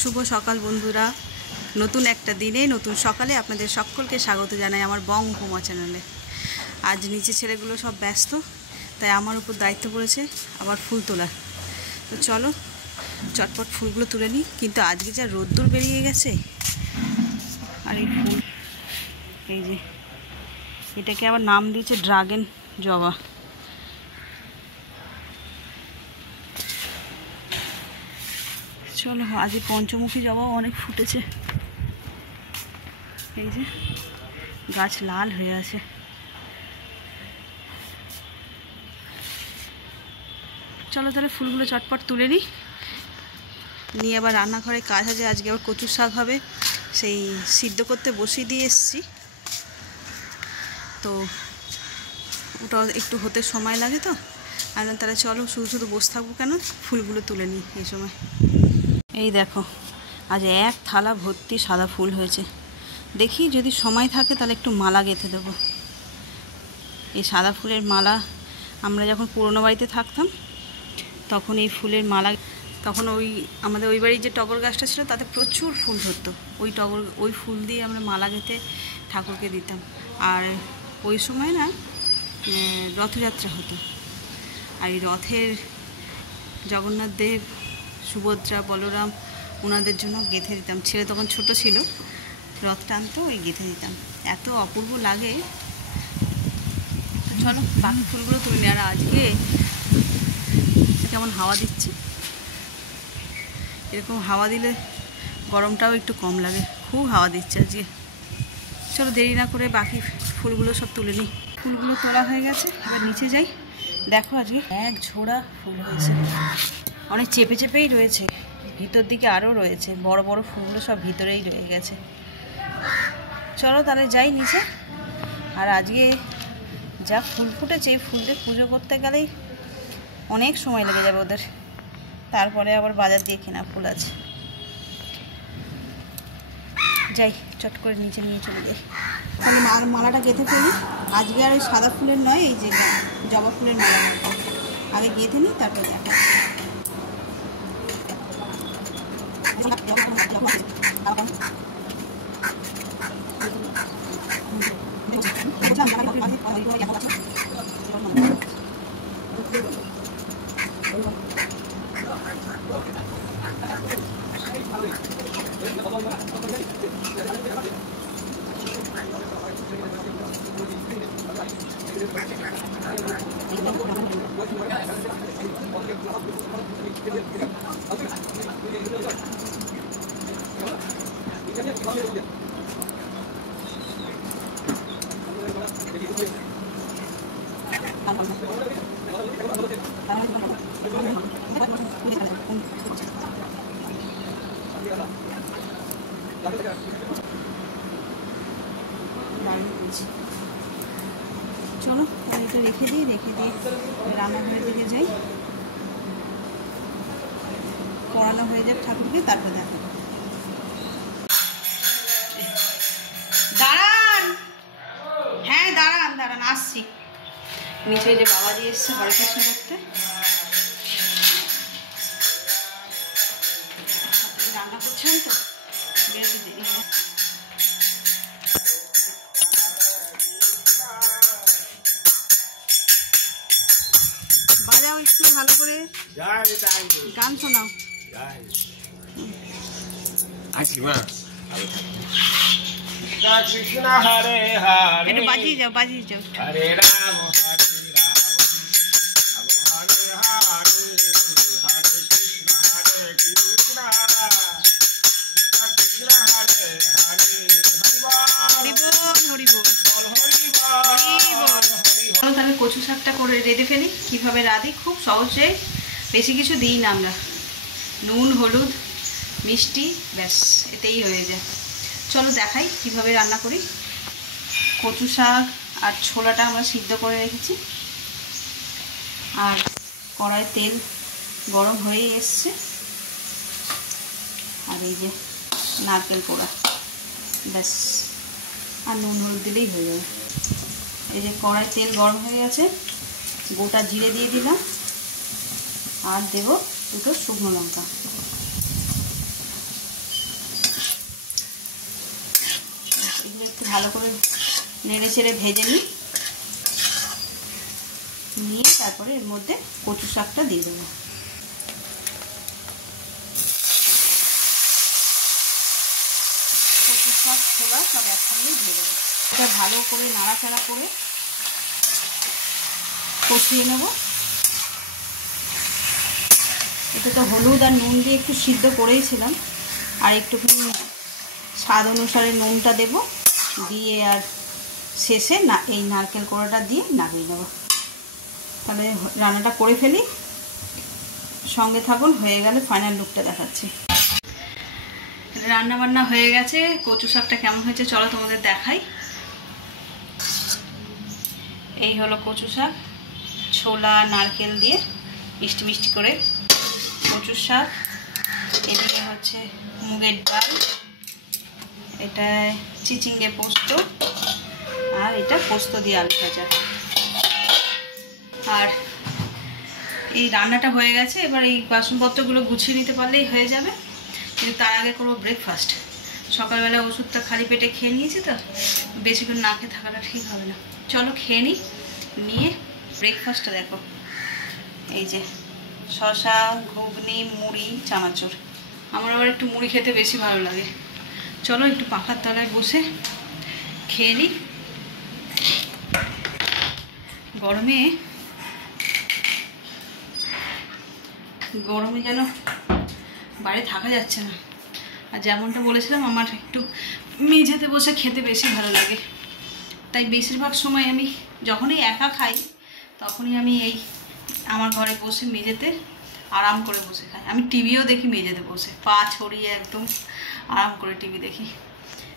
শুভ সকাল বন্ধুরা, নতুন একটা দিনে নতুন সকালে আপনাদের সকলকে স্বাগত জানাই আমার বং উপমা চ্যানেলে। আজ নিচে ছেলেগুলো সব ব্যস্ত, তাই আমার উপর দায়িত্ব পড়েছে আবার ফুল তোলার। তো চলো চটপট ফুলগুলো তুলে নিই। কিন্তু আজকে যা রোদ্দুর বেরিয়ে গেছে, আর এই ফুল, এই যে এটাকে আবার নাম দিয়েছে ড্রাগন জবা। চলো, আজ পঞ্চমুখী জবাও অনেক ফুটেছে। এই যে গাছ লাল হয়ে আছে। চলো তাহলে ফুলগুলো চটপট তুলে নিয়ে আবার রান্নাঘরে কাজ আছে। আজকে আবার কচুর শাক হবে, সেই সিদ্ধ করতে বসিয়ে দিয়ে এসেছি। তো ওটা একটু হতে সময় লাগে, তো আর তাহলে চলো শুধু শুধু বসে থাকবো কেন, ফুলগুলো তুলে নিই এই সময়। এই দেখো, আজ এক থালা ভর্তি সাদা ফুল হয়েছে। দেখি যদি সময় থাকে তাহলে একটু মালা গেঁথে দেবো। এই সাদা ফুলের মালা আমরা যখন পুরনো বাড়িতে থাকতাম তখন এই ফুলের মালা, তখন আমাদের ওই বাড়ির যে টগর গাছটা ছিল তাতে প্রচুর ফুল ধরতো। ওই ফুল দিয়ে আমরা মালা গেঁথে ঠাকুরকে দিতাম। আর ওই সময় না রথযাত্রা হতো, আর এই রথের জগন্নাথ দেব, সুভদ্রা, বলরাম ওনাদের জন্য গেঁথে দিতাম। ছেলে তখন ছোট ছিল, রথ টানতো, ওই গেঁথে দিতাম। এত অপূর্ব লাগে। চলো বাকি ফুলগুলো তুলে নিই। আর আজকে কেমন হাওয়া দিচ্ছে, এরকম হাওয়া দিলে গরমটাও একটু কম লাগে। খুব হাওয়া দিচ্ছে আজকে। চলো দেরি না করে বাকি ফুলগুলো সব তুলে নিই। ফুলগুলো তোলা হয়ে গেছে, এবার নিচে যাই। দেখো আজকে এক ঝোড়া ফুল হয়েছে, অনেক চেপে চেপেই রয়েছে, ভিতর দিকে আরও রয়েছে। বড় বড় ফুলগুলো সব ভিতরেই রয়ে গেছে। চলো তাহলে যাই নিচে। আর আজকে যা ফুল ফুটেছে, ফুলদের পুজো করতে গেলেই অনেক সময় লেগে যাবে ওদের। তারপরে আবার বাজার দিয়ে কেনা ফুল আছে। যাই চট করে নিচে নিয়ে চলে যাই। তাহলে আর মালাটা গেঁথে ফেলি। আজকে আর ওই সাদা ফুলের নয়, এই যে জবা ফুলের মালা আগে গেঁথে নিই, তারপরে দেখা। চলো এটা রেখে দিয়ে রান্নাঘরের দিকে যাই। পড়ানো হয়ে যাক ঠাকুরকে, তারপরে দেখো। দাঁড়ান, হ্যাঁ দাঁড়ান আসছি। নিচে যে বাবাজি এসছে হরে কৃষ্ণ করতে। রান্না করছেন তো, বেরোতে দেরি হয়। বাজাও একটু ভালো করে, গান শোনাও। একটু বাজিয়ে যাও। হরে রাম হরে রাম, হরে হরে, হরে কৃষ্ণ হরে কৃষ্ণ, কৃষ্ণ হরে হরে, হরি বল। তাহলে কচু শাকটা করে রেঁধে ফেলি। কীভাবে রাঁধি খুব সহজে, বেশি কিছু দিই না আমরা। নুন, হলুদ, মিষ্টি, ব্যাস এতেই হয়ে যায়। চলো দেখাই কিভাবে রান্না করি। কচু শাক আর ছোলাটা আমরা সিদ্ধ করে রেখেছি। আর কড়াই তেল গরম হয়ে এসছে। আর এই যে নারকেল কোড়া, ব্যাস। আর নুন হলুদ দিলেই হয়ে যাবে। এই যে কড়াই তেল গরম হয়ে গেছে, গোটা জিরে দিয়ে দিলাম, আর দেব দুটো শুকনো লঙ্কা। ভালো করে নেড়ে চেড়ে ভেজে নিই, নিয়ে তারপরে এর মধ্যে কচু শাকটা দিয়ে দেবো। কচু শাক ছোলা সব একসঙ্গে দিয়ে দেবো। এটা ভালো করে নাড়াচাড়া করে কষিয়ে নেব। এটা তো হলুদ আর নুন দিয়ে একটু সিদ্ধ করেইছিলাম, আর একটুখানি স্বাদ অনুসারে নুনটা দেব, দিয়ে আর শেষে না এই নারকেল কোড়াটা দিয়ে নামিয়ে নেব। তাহলে রান্নাটা করে ফেলি, সঙ্গে থাকুন, হয়ে গেলে ফাইনাল লুকটা দেখাচ্ছি। রান্না বান্না হয়ে গেছে, কচু শাকটা কেমন হয়েছে চলো তোমাদের দেখাই। এই হলো কচু শাক, ছোলা নারকেল দিয়ে মিষ্টি মিষ্টি করে কচু শাক। এদিকে হচ্ছে মুগের ডাল, এটা চিচিঙ্গে পোস্ত, আর এটা পোস্ত দিয়ে আলু ভাজা। আর এই রান্নাটা হয়ে গেছে, এবার এই বাসনপত্রগুলো গুছিয়ে নিতে পারলেই হয়ে যাবে। কিন্তু তার আগে করবো ব্রেকফাস্ট। সকালবেলা ওষুধটা খালি পেটে খেয়ে নিয়েছি, তো বেশিক্ষণ না খেয়ে থাকাটা ঠিক হবে না। চলো খেয়ে নিই, নিয়ে ব্রেকফাস্টটা দেখো। এই যে শসা, ঘুগনি, মুড়ি, চানাচুর। আমার আবার একটু মুড়ি খেতে বেশি ভালো লাগে। চলো একটু পাখার তলায় বসে খেয়ে নিই। গরমে যেন বাইরে থাকা যাচ্ছে না। আর যেমনটা বলেছিলাম, আমার একটু মেঝেতে বসে খেতে বেশি ভালো লাগে। তাই বেশিরভাগ সময় আমি যখনই একা খাই, তখনই আমি এই আমার ঘরে বসে মেঝেতে আরাম করে বসে খাই। আমি টিভিও দেখি মেঝেতে বসে, পা ছড়িয়ে একদম আরাম করে টিভি দেখি।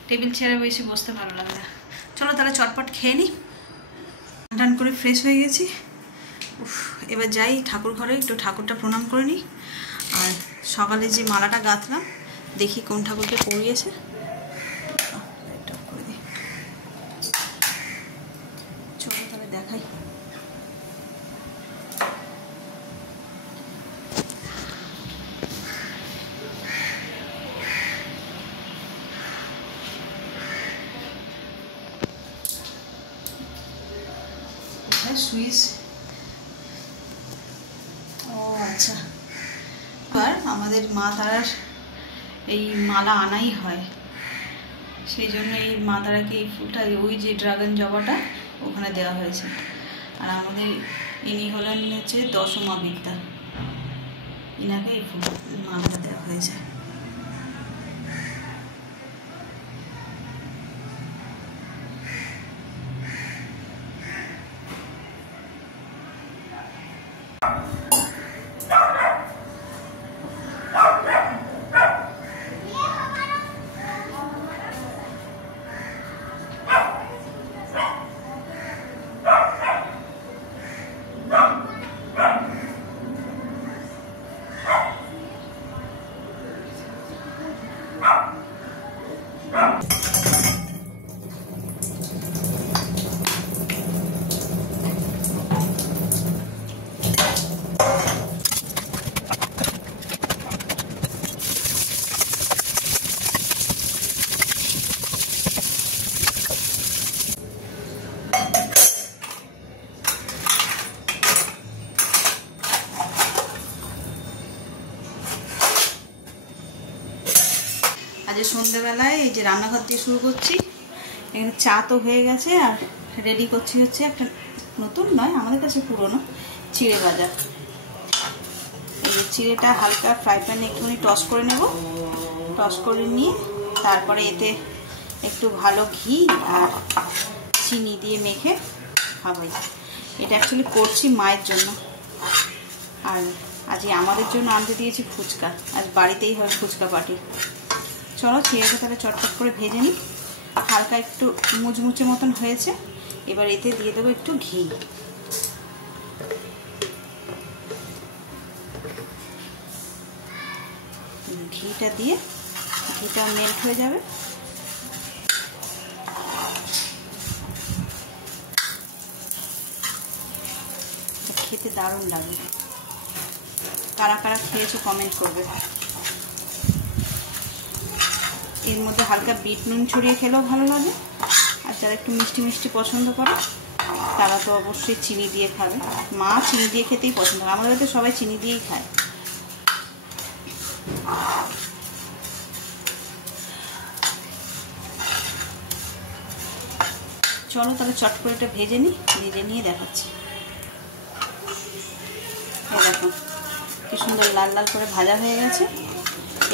টেবিল চেয়ারে বেশি বসতে ভালো লাগে না। চলো তাহলে চটপট খেয়ে নিই। স্নান করে ফ্রেশ হয়ে গেছি, এবার যাই ঠাকুর ঘরে, একটু ঠাকুরটা প্রণাম করে নিই। আর সকালে যে মালাটা গাঁথলাম, দেখি কোন ঠাকুরকে পরিয়েছে। চলো তাহলে দেখাই। সুইচ, ও আচ্ছা। এবার আমাদের মা তারার এই মালা আনাই হয়, সেই জন্য এই মা তারাকে এই ফুলটা, ওই যে ড্রাগন জবাটা ওখানে দেওয়া হয়েছে। আর আমাদের ইনি হলেন হচ্ছে দশমা বিদ্যা, ইনাকে এই ফুল মালাটা দেওয়া হয়েছে। আজ সন্ধ্যেবেলায় এই যে রান্নাঘর দিয়ে শুরু করছি। এখানে চা তো হয়ে গেছে, আর রেডি করছি হচ্ছে একটা নতুন নয়, আমাদের কাছে পুরনো চিড়ে ভাজা। এই যে চিড়েটা হালকা ফ্রাই প্যানে একটুখানি টস করে নেব, টস করে নিয়ে তারপরে এতে একটু ভালো ঘি আর চিনি দিয়ে মেখে খাবাই। এটা অ্যাকচুয়ালি করছি মায়ের জন্য, আর আজকে আমাদের জন্য আনতে দিয়েছি ফুচকা। আজ বাড়িতেই হয় ফুচকা পার্টি। চলো চিড়েটা তাহলে চটপট করে ভেজে নিই। হালকা একটু মুচমুচে মতন হয়েছে, এবার এতে দিয়ে দেবো একটু ঘি। ঘিটা দিয়ে ঘিটা মেল্ট হয়ে যাবে। খেতে দারুণ লাগবে। কারা কারা খেয়েছো কমেন্ট করবে। এর মধ্যে হালকা বিট নুন ছড়িয়ে খেলেও ভালো লাগে, যারা একটু মিষ্টি মিষ্টি পছন্দ করে তারা তো অবশ্যই চিনি দিয়ে খাবে। মা চিনি দিয়ে খেতেই পছন্দ করে, আমাদের বাড়িতে সবাই চিনি দিয়েই খায়। চলো তাহলে চট করে এটা ভেজে নিই, ভেজে নিয়ে দেখাচ্ছি। এই দেখো কি সুন্দর লাল লাল করে ভাজা হয়ে গেছে।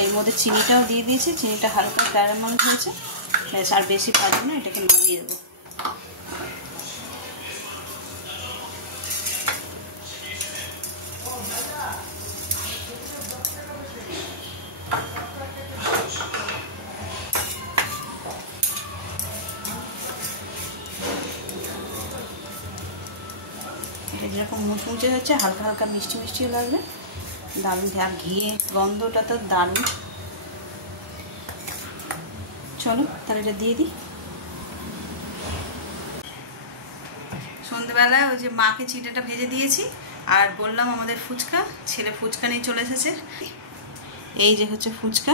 এর মধ্যে চিনিটাও দিয়ে দিয়েছি, চিনিটা হালকা ক্যারামেল হয়েছে। ব্যাস, আর বেশি ভাজবো না, এটাকে নামিয়ে দেবো। যেরকম মুচমুচে হচ্ছে, হালকা হালকা মিষ্টি মিষ্টিও লাগবে, দারুণ। আর ঘিয়ে গন্ধটা তো দারুণ। চলো তাহলে এটা দিয়ে দিই। সন্ধ্যেবেলায় ওই যে মাকে চিড়েটা ভেজে দিয়েছি, আর বললাম আমাদের ফুচকা, ছেলে ফুচকা নিয়ে চলে এসেছে। এই যে হচ্ছে ফুচকা।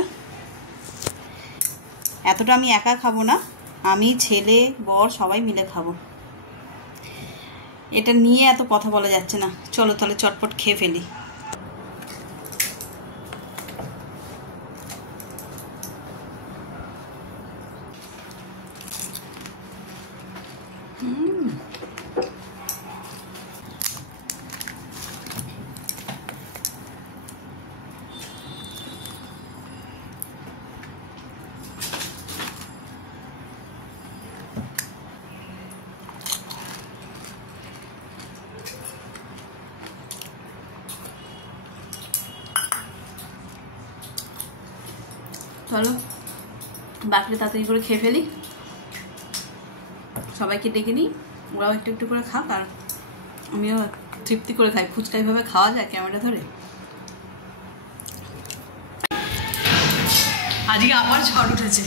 এতটা আমি একা খাবো না, আমি ছেলে বর সবাই মিলে খাবো। এটা নিয়ে এত কথা বলা যাচ্ছে না, চলো তাহলে চটপট খেয়ে ফেলি। চলো বাকিটা তাড়াতাড়ি করে খেয়ে ফেলি, সবাইকে ডেকে নিই, ওরাও একটু একটু করে খাক আর আমিও তৃপ্তি করে খাই। ফুচকা এইভাবে খাওয়া যায় ক্যামেরা ধরে? আজকে আবার ঝড় উঠেছে,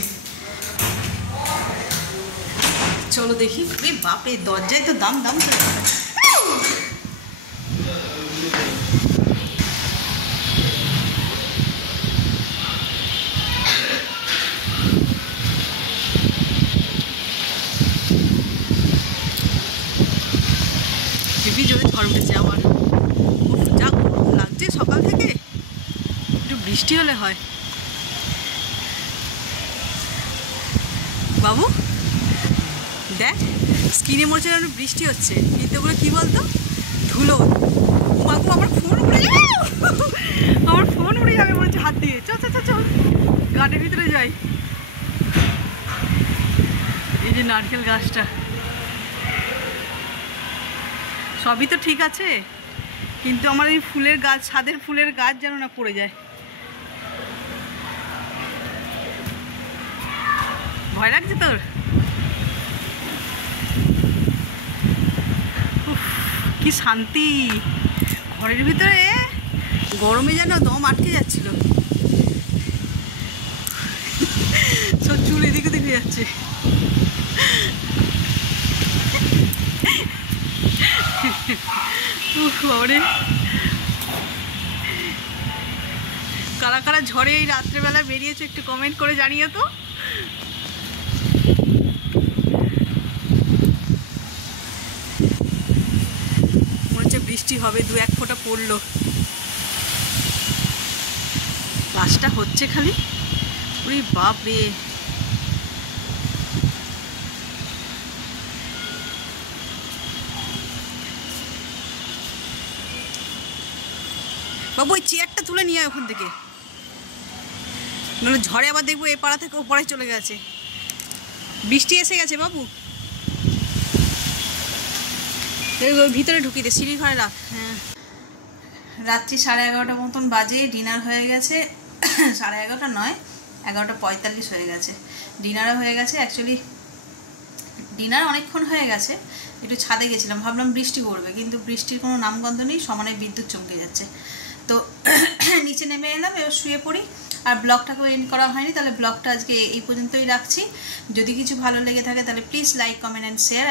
চলো দেখি। বাপরে, দরজায় তো দাম দাম করে। হেভি জোরে ঝড় উঠেছে আবার। যা গরম লাগছে সকাল থেকে, একটু বৃষ্টি হলে হয়। বাবু দেখ, স্কিনে মরছে যেন বৃষ্টি হচ্ছে, কিন্তু ওগুলো কী বলতো, ধুলো। বাবু আমার ফোন উড়ে যাবে, আমার ফোন উড়ে যাবে বলছে হাত দিয়ে। চল চল চল, গানের ভিতরে যাই। এই যে নারকেল গাছটা, সবই তো ঠিক আছে, কিন্তু আমার এই ফুলের গাছ, ছাদের ফুলের গাছ যেন না পড়ে যায়। ভয় লাগছে তোর? কি শান্তি ঘরের ভিতরে, গরমে যেন দম আটকে যাচ্ছিল। সব চুল এদিকে দেখে যাচ্ছে। বাবারে, কারা কারা ঝড়ে এই রাত্রেবেলা বেরিয়েছে একটু কমেন্ট করে জানিও তো। মনে হচ্ছে বৃষ্টি হবে, দু এক ফোঁটা পড়লো। কাজটা হচ্ছে খালি, ওরে বাপ রে। বাবু ওই চেয়ারটা তুলে নিয়ে ওখান থেকে, নাহলে ঝড়ে আবার দেখবো এ পাড়া থেকে ও পাড়ায় চলে গেছে। বৃষ্টি এসে গেছে বাবু, ভিতরে ঢুকিয়ে দে, সিঁড়ি ঘরে রাখ। হ্যাঁ, রাত্রি 11:30 মতন বাজে, ডিনার হয়ে গেছে। 11:30 নয়, 11:45 হয়ে গেছে। ডিনারও হয়ে গেছে। অ্যাকচুয়ালি ডিনার অনেকক্ষণ হয়ে গেছে, একটু ছাদে গেছিলাম, ভাবলাম বৃষ্টি পড়বে, কিন্তু বৃষ্টির কোনো নামগন্ধ নেই, সমানে বিদ্যুৎ চমকে যাচ্ছে। তো নিচে নেমে এলাম, এবার শুয়ে পড়ি। আর ব্লগটাকেও এন্ড করা হয়নি, তাহলে ব্লগটা আজকে এই পর্যন্তই রাখছি। যদি কিছু ভালো লেগে থাকে তাহলে please like, comment and share.